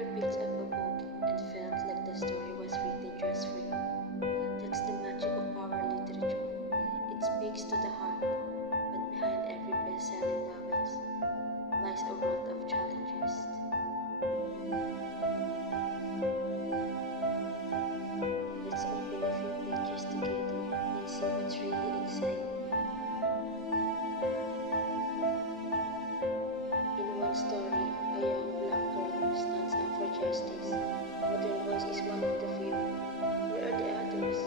ever picked up a book and felt like the story was written just for you? That's the magic of our literature. It speaks to the heart, but behind every best-selling novels lies a world of challenges. Let's open a few pages together and see what's really inside. In one story, a young black girl stands up for justice, but her voice is one of the few. Where are the others?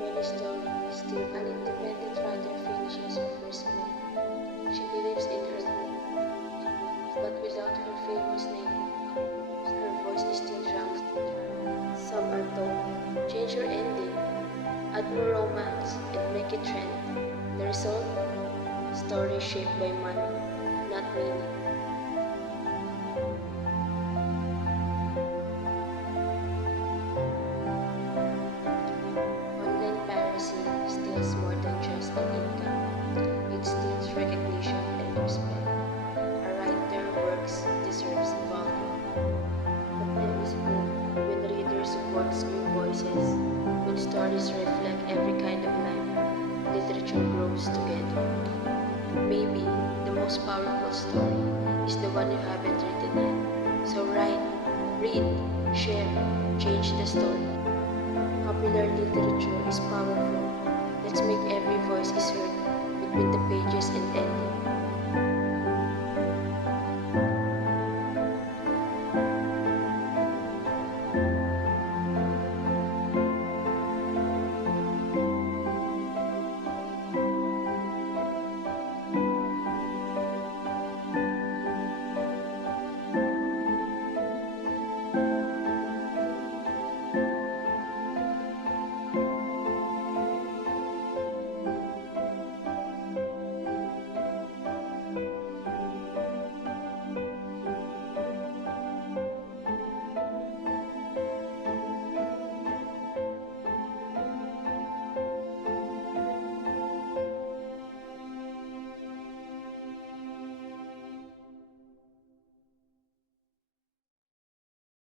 When a story, still an independent writer finishes her first book, she believes in her book, but without her famous name, her voice is still drowned. Some are told, change your ending, add more romance, and make it trend. The result? Story shaped by money, not meaning. Online piracy steals more than just an income. It steals recognition and respect. A writer's works deserves value. But there is hope when readers support new voices, when stories reflect every kind of life, literature grows together. Maybe the most powerful story is the one you haven't written yet. So write, read, share, change the story. Popular literature is powerful. Let's make every voice is heard between the pages and ending.